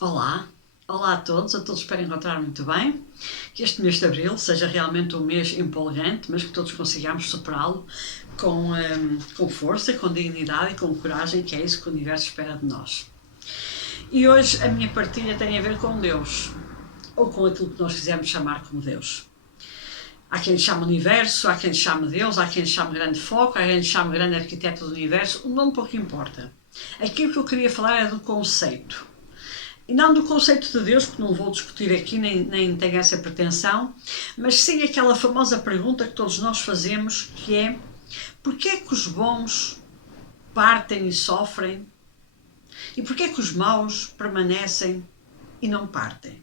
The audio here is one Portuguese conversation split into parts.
Olá, olá a todos espero encontrar muito bem, que este mês de Abril seja realmente um mês empolgante, mas que todos consigamos superá-lo com força, com dignidade e com coragem, que é isso que o universo espera de nós. E hoje a minha partilha tem a ver com Deus, ou com aquilo que nós quisermos chamar como Deus. Há quem lhe chame universo, há quem lhe chame Deus, há quem lhe chame grande foco, há quem lhe chame grande arquiteto do universo, o nome pouco importa. Aquilo que eu queria falar é do conceito. E não do conceito de Deus, que não vou discutir aqui, nem tenho essa pretensão, mas sim aquela famosa pergunta que todos nós fazemos, que é: porquê é que os bons partem e sofrem? E porquê é que os maus permanecem e não partem?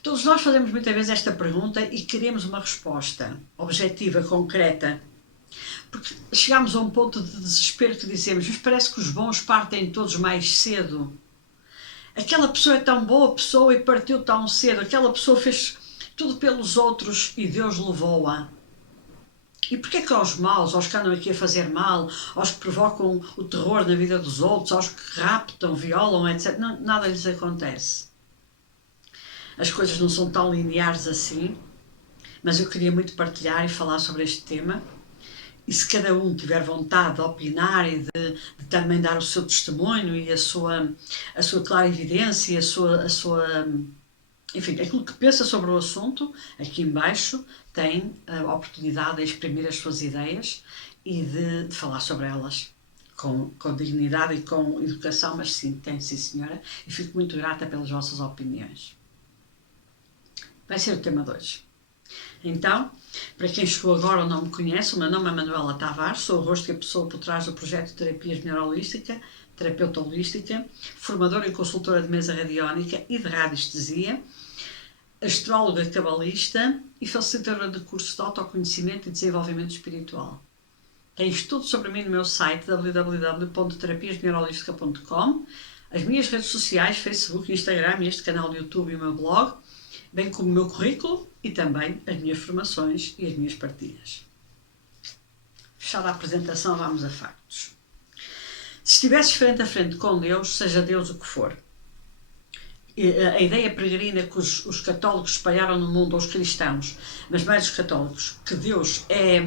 Todos nós fazemos muitas vezes esta pergunta e queremos uma resposta objetiva, concreta, porque chegamos a um ponto de desespero que dizemos: mas parece que os bons partem todos mais cedo. Aquela pessoa é tão boa pessoa e partiu tão cedo. Aquela pessoa fez tudo pelos outros e Deus levou-a. E porquê é que aos maus, aos que andam aqui a fazer mal, aos que provocam o terror na vida dos outros, aos que raptam, violam, etc., nada lhes acontece? As coisas não são tão lineares assim, mas eu queria muito partilhar e falar sobre este tema. E se cada um tiver vontade de opinar e de também dar o seu testemunho e a sua clara evidência, enfim, aquilo que pensa sobre o assunto, aqui embaixo tem a oportunidade de exprimir as suas ideias e de falar sobre elas com dignidade e com educação, mas sim, tem sim senhora, e fico muito grata pelas vossas opiniões. Vai ser o tema de hoje. Então, para quem chegou agora ou não me conhece, o meu nome é Manuela Tavares, sou o rosto e a pessoa por trás do projeto de Terapias Neuroholística, terapeuta holística, formadora e consultora de mesa radiónica e de radiestesia, astróloga cabalista e facilitadora de cursos de autoconhecimento e desenvolvimento espiritual. Tens tudo sobre mim no meu site www.terapiasneurolística.com, as minhas redes sociais, Facebook, Instagram, este canal do YouTube e o meu blog, bem como o meu currículo e também as minhas formações e as minhas partilhas. Fechada a apresentação, vamos a factos. Se estivesses frente a frente com Deus, seja Deus o que for, a ideia peregrina que os católicos espalharam no mundo, aos cristãos, mas mais os católicos, que Deus é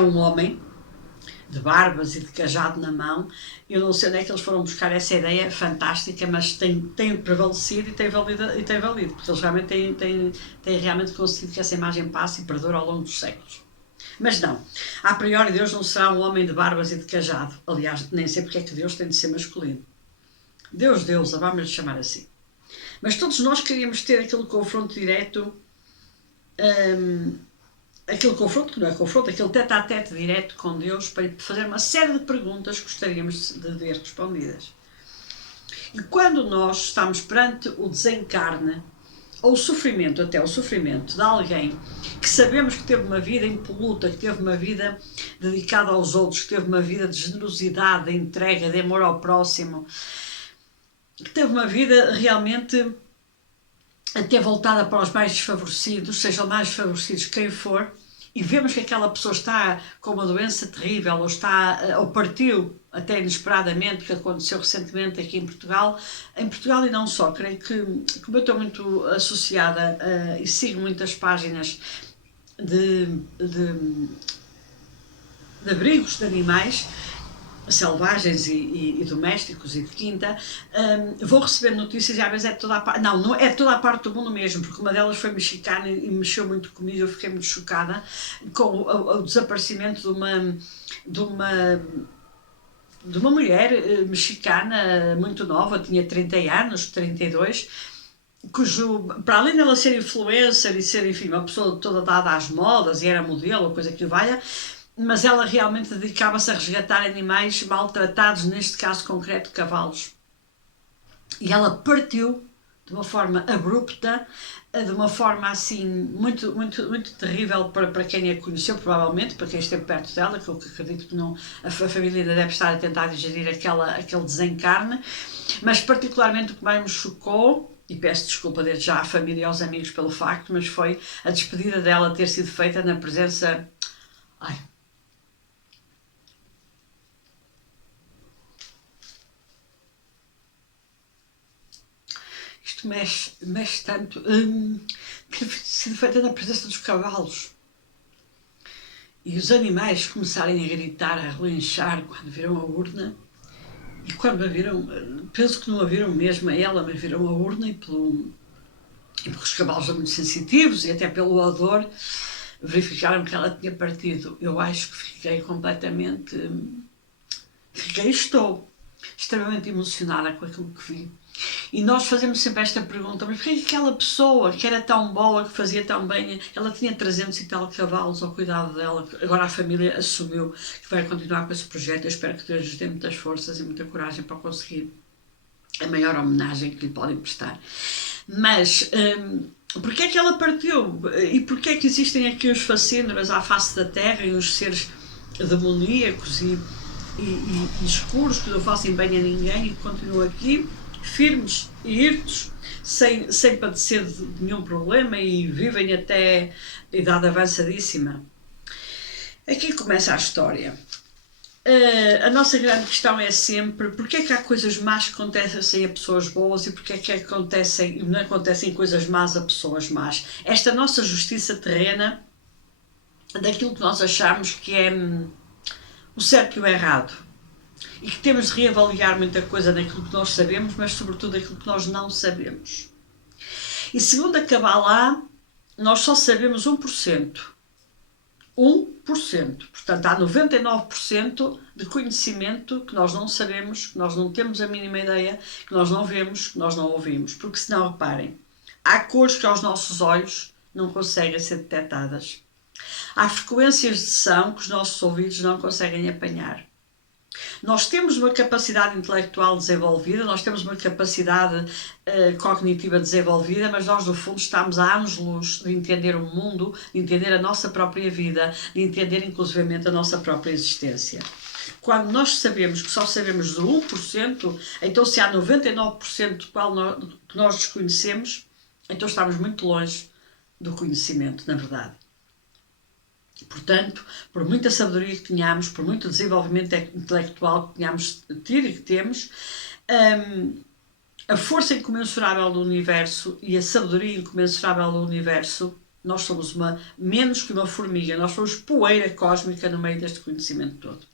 um homem de barbas e de cajado na mão, eu não sei onde é que eles foram buscar essa ideia fantástica, mas tem prevalecido e tem valido, porque eles realmente têm realmente conseguido que essa imagem passe e perdure ao longo dos séculos. Mas não, a priori Deus não será um homem de barbas e de cajado. Aliás, nem sei porque é que Deus tem de ser masculino. Deus, vamos lhe chamar assim. Mas todos nós queríamos ter aquele confronto direto, aquele confronto que não é confronto, aquele tete-a-tete direto com Deus, para fazer uma série de perguntas que gostaríamos de ver respondidas. E quando nós estamos perante o desencarne, ou o sofrimento, até o sofrimento de alguém que sabemos que teve uma vida impoluta, que teve uma vida dedicada aos outros, que teve uma vida de generosidade, de entrega, de amor ao próximo, que teve uma vida realmente até voltada para os mais desfavorecidos, sejam mais desfavorecidos quem for, e vemos que aquela pessoa está com uma doença terrível, ou partiu até inesperadamente, que aconteceu recentemente aqui em Portugal e não só. Creio que, como eu estou muito associada e sigo muitas páginas de abrigos de animais selvagens e domésticos e de quinta, vou receber notícias e às vezes é toda a parte, não é toda a parte do mundo mesmo, porque uma delas foi mexicana e mexeu muito comigo, eu fiquei muito chocada com o desaparecimento de uma mulher mexicana muito nova, tinha 30 anos, 32, cujo, para além dela ser influencer e ser, enfim, uma pessoa toda dada às modas e era modelo, coisa que o valha, mas ela realmente dedicava-se a resgatar animais maltratados, neste caso concreto, cavalos. E ela partiu de uma forma abrupta, de uma forma assim muito, muito, muito terrível para quem a conheceu, provavelmente, para quem esteve perto dela, que eu acredito que não, a família ainda deve estar a tentar digerir aquele desencarne, mas particularmente o que mais me chocou, e peço desculpa desde já à família e aos amigos pelo facto, mas foi a despedida dela ter sido feita na presença... Ai, isto mexe tanto, ter sido feita na presença dos cavalos. E os animais começarem a gritar, a relinchar quando viram a urna. E quando a viram, penso que não a viram mesmo a ela, mas viram a urna e porque os cavalos são muito sensitivos e até pelo odor verificaram que ela tinha partido. Eu acho que fiquei completamente... estou extremamente emocionada com aquilo que vi. E nós fazemos sempre esta pergunta, mas porquê que aquela pessoa que era tão boa, que fazia tão bem, ela tinha 300 e tal cavalos ao cuidado dela, agora a família assumiu que vai continuar com esse projeto. Eu espero que Deus lhes dê muitas forças e muita coragem para conseguir a maior homenagem que lhe podem prestar. Mas porquê é que ela partiu? E porquê é que existem aqui os facínoras à face da terra e os seres demoníacos e escuros que não fazem bem a ninguém e que continuam aqui firmes e hirtos, sem padecer de nenhum problema e vivem até a idade avançadíssima? Aqui começa a história. A nossa grande questão é sempre porque é que há coisas más que acontecem a pessoas boas e porque é que não acontecem coisas más a pessoas más. Esta nossa justiça terrena daquilo que nós achamos que é o certo e o errado, e que temos de reavaliar muita coisa daquilo que nós sabemos, mas sobretudo daquilo que nós não sabemos. E segundo a Kabbalah, nós só sabemos 1%. 1%. Portanto, há 99% de conhecimento que nós não sabemos, que nós não temos a mínima ideia, que nós não vemos, que nós não ouvimos. Porque senão, reparem, há cores que aos nossos olhos não conseguem ser detectadas. Há frequências de som que os nossos ouvidos não conseguem apanhar. Nós temos uma capacidade intelectual desenvolvida, nós temos uma capacidade cognitiva desenvolvida, mas nós no fundo estamos a anos-luz de entender o mundo, de entender a nossa própria vida, de entender inclusivamente a nossa própria existência. Quando nós sabemos que só sabemos de 1%, então se há 99% que nós desconhecemos, então estamos muito longe do conhecimento, na verdade. Portanto, por muita sabedoria que tenhamos, por muito desenvolvimento intelectual que tenhamos tido e que temos, a força incomensurável do universo e a sabedoria incomensurável do universo, nós somos menos que uma formiga, nós somos poeira cósmica no meio deste conhecimento todo.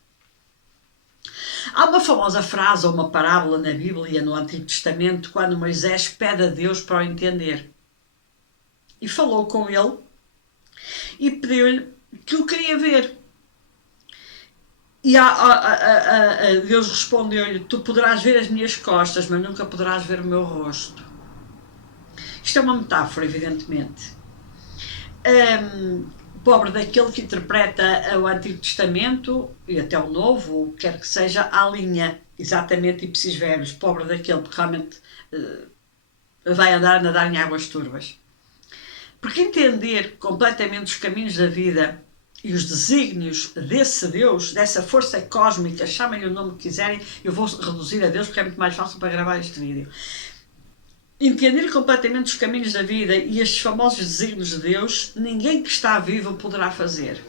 Há uma famosa frase ou uma parábola na Bíblia, no Antigo Testamento, quando Moisés pede a Deus para o entender. E falou com ele e pediu-lhe que o queria ver. E Deus respondeu-lhe: tu poderás ver as minhas costas, mas nunca poderás ver o meu rosto. Isto é uma metáfora, evidentemente. Pobre daquele que interpreta o Antigo Testamento e até o Novo, ou quer que seja, à linha, exatamente, ipsis verbis. Pobre daquele que realmente vai nadar em águas turvas. Porque entender completamente os caminhos da vida e os desígnios desse Deus, dessa força cósmica, chamem-lhe o nome que quiserem, eu vou reduzir a Deus porque é muito mais fácil para gravar este vídeo. Entender completamente os caminhos da vida e estes famosos desígnios de Deus, ninguém que está vivo poderá fazer.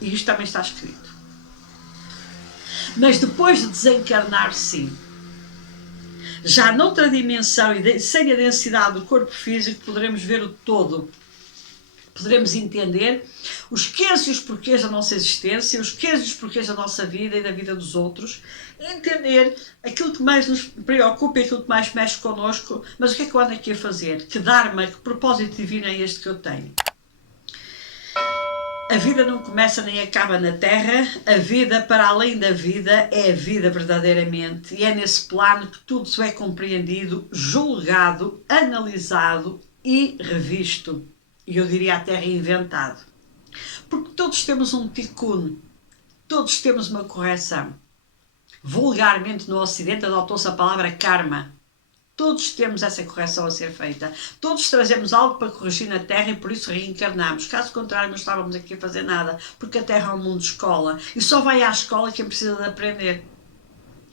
E isto também está escrito. Mas depois de desencarnar, sim. Já noutra dimensão e sem a densidade do corpo físico, poderemos ver o todo. Poderemos entender os quês e os porquês da nossa existência, os quês e os porquês da nossa vida e da vida dos outros, entender aquilo que mais nos preocupa e aquilo que mais mexe connosco. Mas o que é que eu ando aqui a fazer? Que dharma, que propósito divino é este que eu tenho? A vida não começa nem acaba na Terra, a vida para além da vida é a vida verdadeiramente, e é nesse plano que tudo se é compreendido, julgado, analisado e revisto. E eu diria até reinventado. Porque todos temos um tikkun, todos temos uma correção. Vulgarmente no Ocidente adotou-se a palavra karma. Todos temos essa correção a ser feita. Todos trazemos algo para corrigir na Terra e por isso reencarnamos. Caso contrário, não estávamos aqui a fazer nada. Porque a Terra é um mundo de escola. E só vai à escola quem precisa de aprender.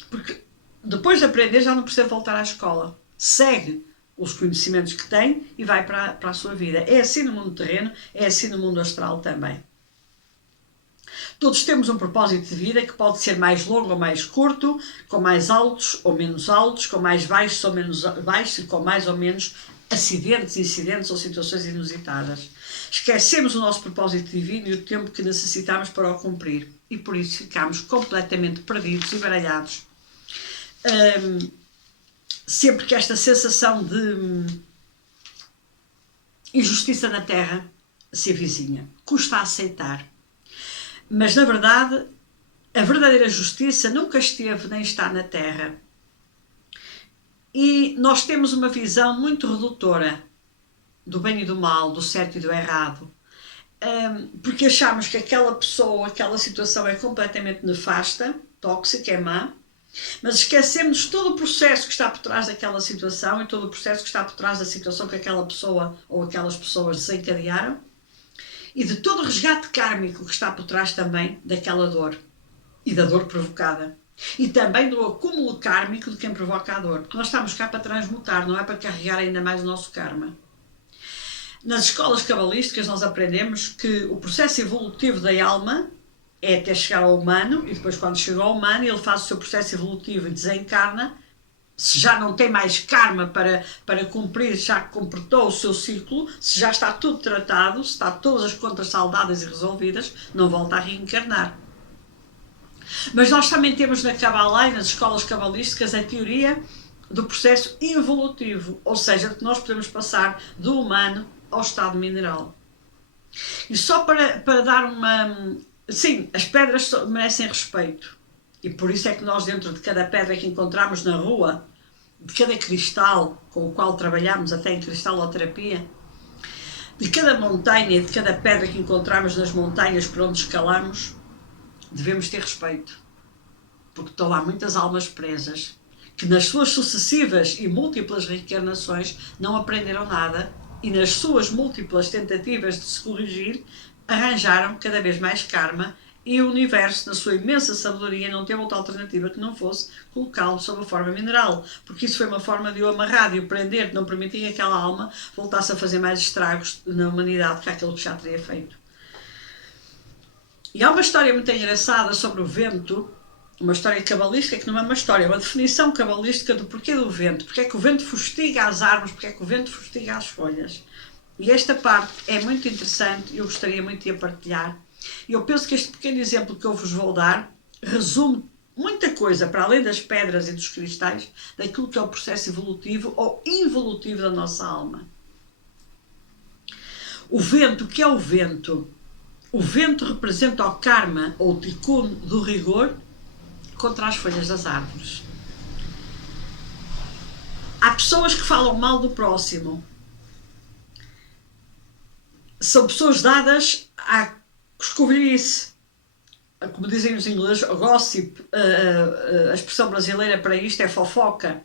Porque depois de aprender já não precisa voltar à escola. Segue os conhecimentos que tem e vai para a sua vida. É assim no mundo terreno, é assim no mundo astral também. Todos temos um propósito de vida que pode ser mais longo ou mais curto, com mais altos ou menos altos, com mais baixos ou menos baixos e com mais ou menos acidentes, incidentes ou situações inusitadas. Esquecemos o nosso propósito divino e o tempo que necessitamos para o cumprir e por isso ficamos completamente perdidos e baralhados. Sempre que esta sensação de injustiça na Terra se avizinha, custa a aceitar. Mas, na verdade, a verdadeira justiça nunca esteve nem está na Terra. E nós temos uma visão muito redutora do bem e do mal, do certo e do errado, porque achamos que aquela pessoa, aquela situação é completamente nefasta, tóxica, é má, mas esquecemos todo o processo que está por trás daquela situação e todo o processo que está por trás da situação que aquela pessoa ou aquelas pessoas desencadearam e de todo o resgate kármico que está por trás também daquela dor e da dor provocada. E também do acúmulo kármico de quem provoca a dor, porque nós estamos cá para transmutar, não é para carregar ainda mais o nosso karma. Nas escolas cabalísticas nós aprendemos que o processo evolutivo da alma é até chegar ao humano, e depois quando chega ao humano ele faz o seu processo evolutivo e desencarna, se já não tem mais karma para cumprir, já completou o seu ciclo, se já está tudo tratado, se está todas as contas saldadas e resolvidas, não volta a reencarnar. Mas nós também temos na Kabbalah e nas escolas cabalísticas a teoria do processo evolutivo, ou seja, que nós podemos passar do humano ao estado mineral. E só para dar uma... Sim, as pedras merecem respeito. E por isso é que nós, dentro de cada pedra que encontramos na rua, de cada cristal com o qual trabalhamos, até em cristaloterapia, de cada montanha e de cada pedra que encontramos nas montanhas por onde escalamos, devemos ter respeito. Porque estão lá muitas almas presas que nas suas sucessivas e múltiplas reencarnações não aprenderam nada e nas suas múltiplas tentativas de se corrigir arranjaram cada vez mais karma e o universo, na sua imensa sabedoria, não teve outra alternativa que não fosse colocá-lo sob a forma mineral, porque isso foi uma forma de o amarrar, de o prender, de não permitir que aquela alma voltasse a fazer mais estragos na humanidade que aquilo que já teria feito. E há uma história muito engraçada sobre o vento, uma história cabalística que não é uma história, é uma definição cabalística do porquê do vento, porque é que o vento fustiga as árvores, porque é que o vento fustiga as folhas. E esta parte é muito interessante e eu gostaria muito de a partilhar. E eu penso que este pequeno exemplo que eu vos vou dar resume muita coisa, para além das pedras e dos cristais, daquilo que é o processo evolutivo ou involutivo da nossa alma. O vento, o que é o vento? O vento representa o karma ou o tikkun do rigor contra as folhas das árvores. Há pessoas que falam mal do próximo. São pessoas dadas à escovilhice, como dizem os ingleses, gossip, a expressão brasileira para isto é fofoca.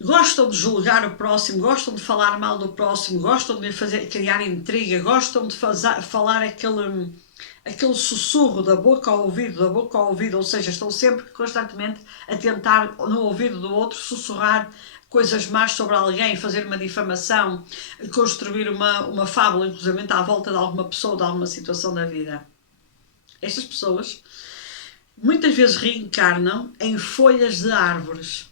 Gostam de julgar o próximo, gostam de falar mal do próximo, gostam de criar intriga, gostam de falar aquele sussurro da boca ao ouvido, ou seja, estão sempre constantemente a tentar no ouvido do outro sussurrar coisas más sobre alguém, fazer uma difamação, construir uma fábula, inclusive à volta de alguma pessoa, de alguma situação da vida. Estas pessoas muitas vezes reencarnam em folhas de árvores.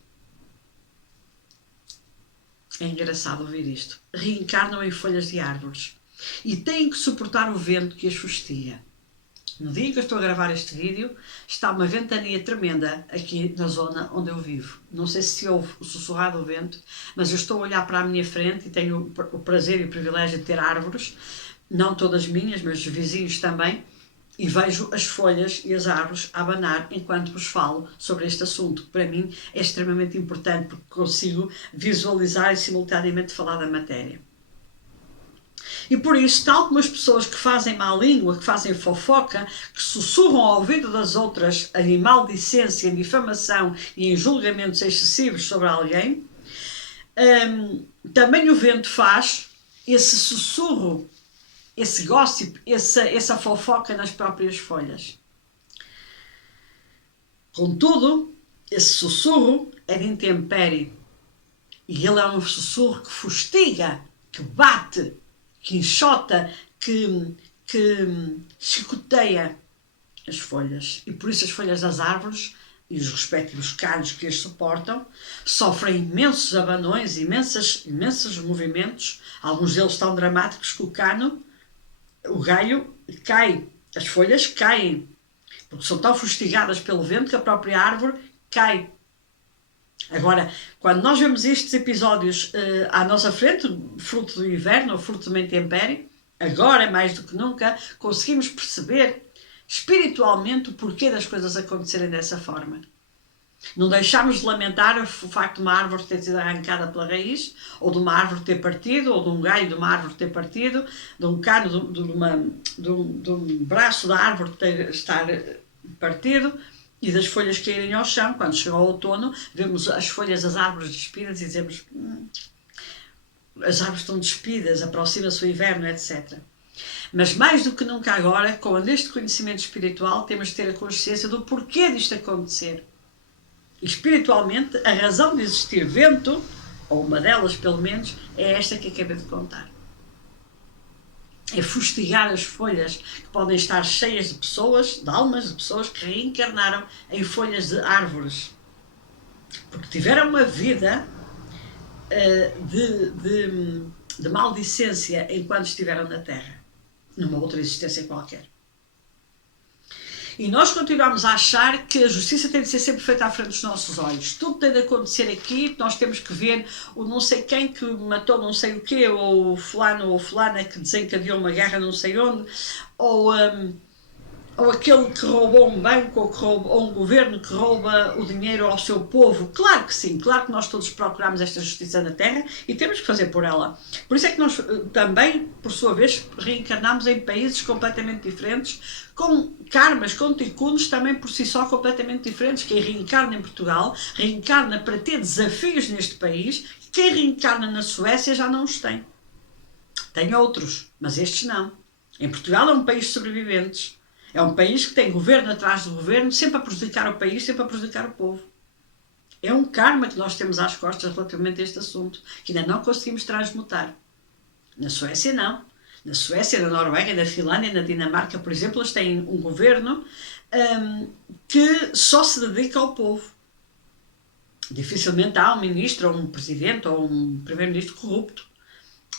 É engraçado ouvir isto. Reencarnam em folhas de árvores e têm que suportar o vento que as fustiga. No dia que eu estou a gravar este vídeo, está uma ventania tremenda aqui na zona onde eu vivo. Não sei se ouve o sussurrar do vento, mas eu estou a olhar para a minha frente e tenho o prazer e o privilégio de ter árvores, não todas minhas, mas dos vizinhos também, e vejo as folhas e as árvores a abanar enquanto vos falo sobre este assunto, que para mim é extremamente importante porque consigo visualizar e simultaneamente falar da matéria. E por isso, tal como as pessoas que fazem má língua, que fazem fofoca, que sussurram ao ouvido das outras em maldicência, em difamação e em julgamentos excessivos sobre alguém, também o vento faz esse sussurro, esse gossip, essa fofoca nas próprias folhas. Contudo, esse sussurro é de intempérie. E ele é um sussurro que fustiga, que bate, que enxota, que que chicoteia as folhas, e por isso as folhas das árvores e os respectivos galhos que as suportam sofrem imensos abanões, imensos movimentos, alguns deles tão dramáticos que o galho cai, as folhas caem, porque são tão fustigadas pelo vento que a própria árvore cai. Agora, quando nós vemos estes episódios à nossa frente, fruto do inverno ou fruto de uma intempérie, agora, mais do que nunca, conseguimos perceber espiritualmente o porquê das coisas acontecerem dessa forma. Não deixamos de lamentar o facto de uma árvore ter sido arrancada pela raiz, ou de uma árvore ter partido, ou de um galho de uma árvore ter partido, de um cano, de um braço da árvore estar partido, e das folhas caírem ao chão. Quando chega o outono, vemos as folhas das árvores despidas e dizemos as árvores estão despidas, aproxima-se o inverno, etc. Mas mais do que nunca agora, com este conhecimento espiritual, temos de ter a consciência do porquê disto acontecer. E espiritualmente, a razão de existir vento, ou uma delas pelo menos, é esta que acabei de contar. É fustigar as folhas que podem estar cheias de pessoas, de almas de pessoas que reencarnaram em folhas de árvores. Porque tiveram uma vida de maldicência enquanto estiveram na Terra, numa outra existência qualquer. E nós continuamos a achar que a justiça tem de ser sempre feita à frente dos nossos olhos. Tudo tem de acontecer aqui, nós temos que ver o não sei quem que matou não sei o quê, ou o fulano ou fulana que desencadeou uma guerra não sei onde, ou aquele que roubou um banco, ou um governo que rouba o dinheiro ao seu povo. Claro que sim, claro que nós todos procuramos esta justiça na Terra e temos que fazer por ela. Por isso é que nós também, por sua vez, reencarnamos em países completamente diferentes, com karmas, com ticunhos também por si só completamente diferentes. Quem reencarna em Portugal, reencarna para ter desafios neste país. Quem reencarna na Suécia já não os tem. Tem outros, mas estes não. Em Portugal é um país de sobreviventes. É um país que tem governo atrás do governo, sempre a prejudicar o país, sempre a prejudicar o povo. É um karma que nós temos às costas relativamente a este assunto, que ainda não conseguimos transmutar. Na Suécia, não. Na Suécia, na Noruega, na Finlândia, na Dinamarca, por exemplo, eles têm um governo que só se dedica ao povo. Dificilmente há um ministro, ou um presidente, ou um primeiro-ministro corrupto.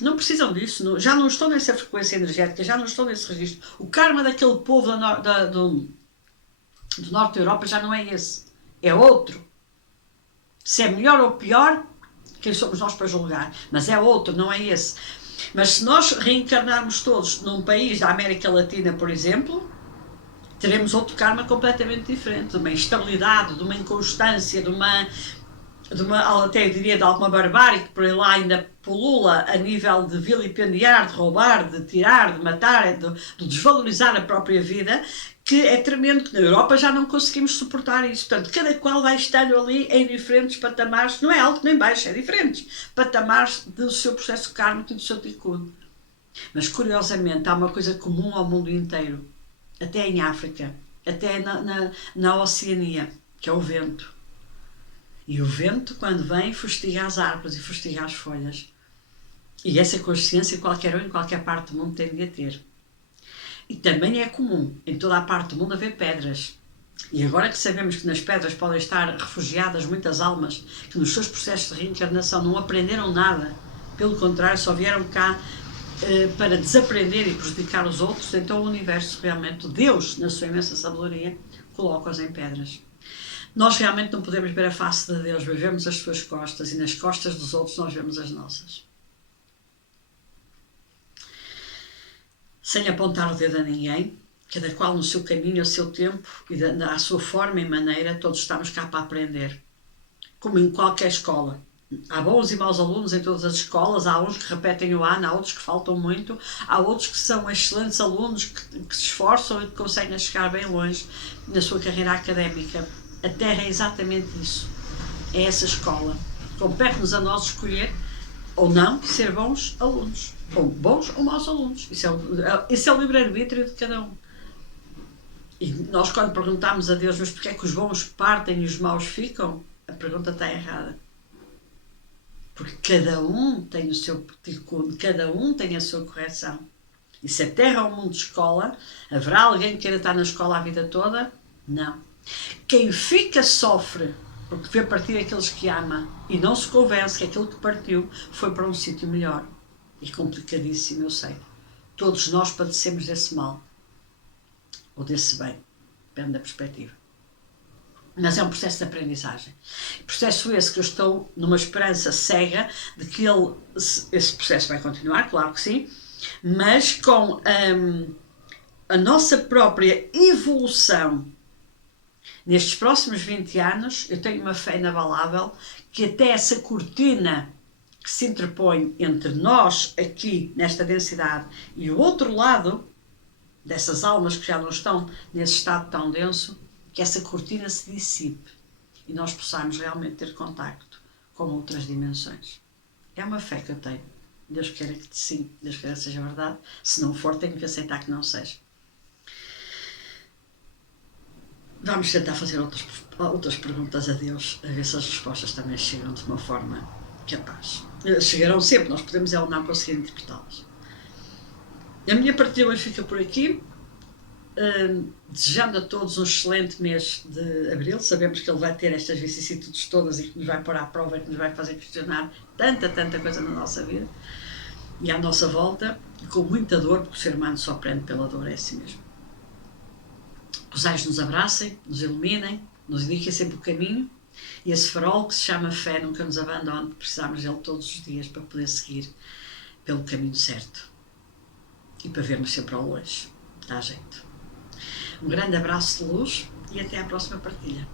Não precisam disso, já não estão nessa frequência energética, já não estão nesse registro. O karma daquele povo do norte da Europa já não é esse, é outro. Se é melhor ou pior, quem somos nós para julgar? Mas é outro, não é esse. Mas se nós reencarnarmos todos num país da América Latina, por exemplo, teremos outro karma completamente diferente, de uma instabilidade, de uma inconstância, de uma até eu diria de alguma barbárie que por aí lá ainda pulula a nível de vilipendiar, de roubar, de tirar, de matar, de desvalorizar a própria vida, que é tremendo, que na Europa já não conseguimos suportar isso. Portanto, cada qual vai estando ali em diferentes patamares, não é alto nem baixo, é diferentes patamares do seu processo kármico e do seu tikkun. Mas curiosamente há uma coisa comum ao mundo inteiro, até em África, até na Oceania, que é o vento. E o vento, quando vem, fustiga as árvores e fustiga as folhas. E essa consciência qualquer um em qualquer parte do mundo tem de ter. E também é comum em toda a parte do mundo haver pedras. E agora que sabemos que nas pedras podem estar refugiadas muitas almas que nos seus processos de reencarnação não aprenderam nada, pelo contrário, só vieram cá para desaprender e prejudicar os outros, então o universo realmente, Deus, na sua imensa sabedoria, coloca-os em pedras. Nós realmente não podemos ver a face de Deus, vemos as suas costas e nas costas dos outros nós vemos as nossas. Sem apontar o dedo a ninguém, cada qual no seu caminho, ao seu tempo e à sua forma e maneira, todos estamos cá para aprender. Como em qualquer escola. Há bons e maus alunos em todas as escolas, há uns que repetem o ano, há outros que faltam muito, há outros que são excelentes alunos que se esforçam e que conseguem chegar bem longe na sua carreira académica. A Terra é exatamente isso. É essa escola. Compete-nos a nós escolher ou não ser bons alunos. Ou bons ou maus alunos. Esse é o livre-arbítrio de cada um. E nós quando perguntamos a Deus, mas porquê é que os bons partem e os maus ficam? A pergunta está errada. Porque cada um tem o seu tikkun, cada um tem a sua correção. E se a Terra é um mundo de escola, haverá alguém que queira estar na escola a vida toda? Não. Quem fica sofre porque vê partir aqueles que ama e não se convence que aquilo que partiu foi para um sítio melhor. E complicadíssimo, eu sei. Todos nós padecemos desse mal. Ou desse bem. Depende da perspectiva. Mas é um processo de aprendizagem. Processo esse que eu estou numa esperança cega de que esse processo vai continuar, claro que sim, mas com a nossa própria evolução nestes próximos 20 anos, eu tenho uma fé inabalável que até essa cortina que se interpõe entre nós aqui nesta densidade e o outro lado dessas almas que já não estão nesse estado tão denso, que essa cortina se dissipe e nós possamos realmente ter contacto com outras dimensões. É uma fé que eu tenho. Deus queira que sim, Deus queira que seja verdade. Se não for, tenho que aceitar que não seja. Vamos tentar fazer outras perguntas a Deus, a ver se as respostas também chegam de uma forma capaz. Chegarão sempre, nós podemos não conseguir interpretá-las. A minha partilha hoje fica por aqui. Desejando a todos um excelente mês de Abril. Sabemos que ele vai ter estas vicissitudes todas e que nos vai pôr à prova e que nos vai fazer questionar tanta coisa na nossa vida e à nossa volta, e com muita dor, porque o ser humano só aprende pela dor, é assim mesmo. Os anjos nos abracem, nos iluminem, nos indiquem sempre o caminho, e esse farol que se chama fé nunca nos abandone, precisamos dele todos os dias para poder seguir pelo caminho certo e para vermos sempre ao longe. Dá jeito. Um grande abraço de luz e até à próxima partilha.